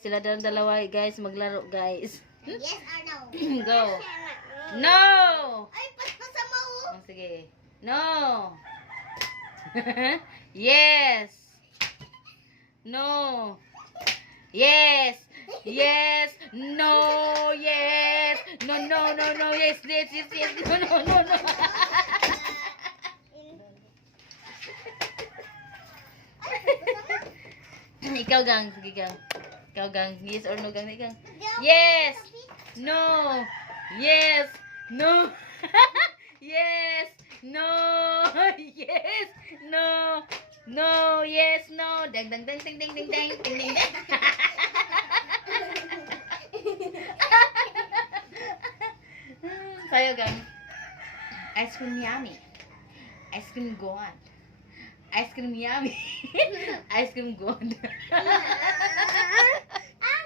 Sila daw dalawa guys maglaro guys. Yes or no? Go. No. Ay, paspasa mo. Oh, sige. No. Yes. No. Yes. Yes. No. Yes. No, no, no, no. Yes, yes, yes, yes. No, no, no, no. Ikaw gang, sige gang. Ikaw gang. Yes or no gang, gang. Yes. No. Yes. No. Yes. No. Yes. No. No. Yes. No. Dang dang dang dang dang dang dang dang dang. Sayo gang. Ice cream yummy. Ice cream gone. Ice cream yummy. Ice cream gone.